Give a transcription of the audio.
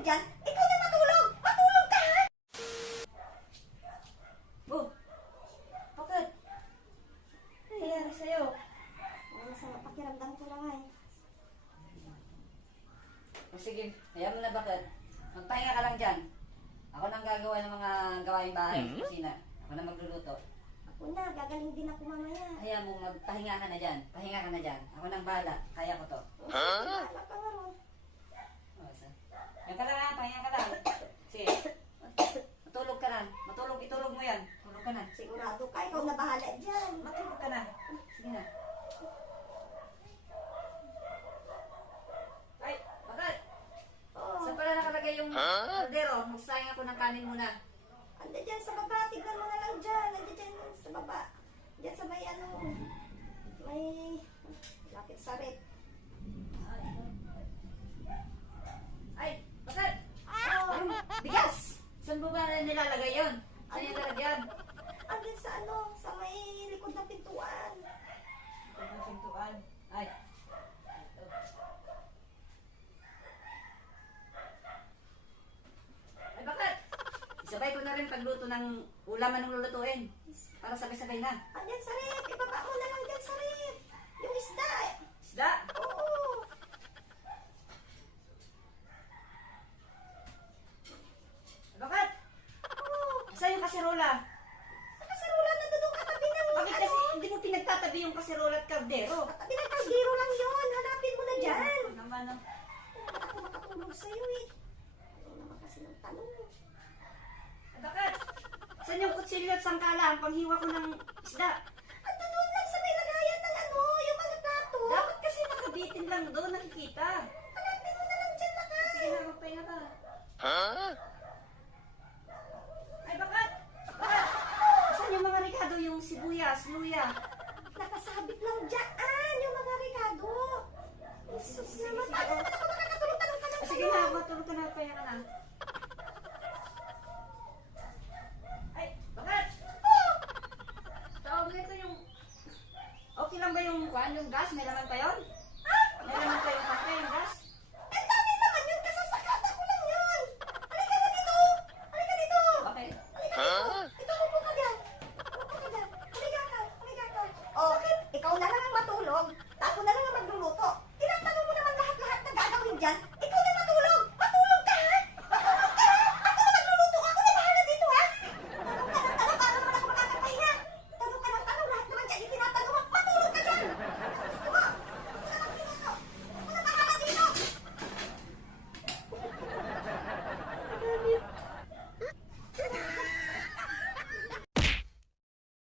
matulog dyan. Ikaw na matulog! Matulog ka ha! Oh, bakit? Ano nangyari sa'yo? Ang sama pakiramdam ko lang eh. O sige, hayaan mo na bakit? Magpahinga ka lang dyan. Ako nang gagawa ng mga gawaing bahay sa kusina. Ako na magluluto. Ako na, gagaling din ako mamaya. Hayaan mo, magpahinga ka na dyan. Pahinga ka na dyan. Ako nang bahala. Kaya ko to. Bahala ka nga ron. Yan ka lang ha, pahinga ka lang. Sige. Matulog ka na. Itulog mo yan. Tulog ka na. Sigurado ka, ikaw na bahala dyan. Matulog ka na. Sige na. Ay, bakit? Oo. Saan pala nakalagay yung kaldero? Magsayang ako ng kanin muna. Anda dyan sa baba, tignan mo na lang dyan. Anda dyan sa baba. Dyan sa may ano, may lapit sa rep. Ay, bakit? Oh, Yung bigas! Saan mo ba nilalagay yun? Saan yung lalagyan? andyan sa ano, sa may likod ng pintuan. Ito yung pintuan. Ay. Ito. Ay, bakit? Isabay ko na rin pagluto ng ulam anong lulutuin. Para sabay-sabay na. Andyan sa rep, ibaba mo na lang dyan sa rep. Yung isda. Isda! Oo. Ay, bakit? Oo. Saan yung kaserola? Nakasarulan na doon katabi ng Bakit kasi hindi mo pinagtatabi yung kaserola at kaldero? Katabi ng kaldero lang yun. Hanapin mo na dyan. Ano naman ang... Hindi ako makatulog sa'yo eh. Ano naman kasi ng tanong mo. Ay, bakit? Saan yung kutsilyo at sangkala? Ang panghiwa ko ng isda. Ando doon lang sa may lagayan ng ano, yung mga plato. Dapat kasi nakabitin lang doon, nakikita. Hanapin mo na lang dyan, Lakay. Sige na, magpahinga ka. Ay, bakit? Bakit? Saan yung mga Ricardo, yung sibuyas, luya? Nakasabit lang dyan, yung mga Ricardo. Jesus naman. sige. Tanong ka na ako, makakatulog, tanong ka ng Sige na, matulog ka na, pahinga ka na. Ay, bakit? Tawag nito yung... Okay lang ba yung kwan, yung gas? May laman pa yun? May laman pa yung pangka, yung gas?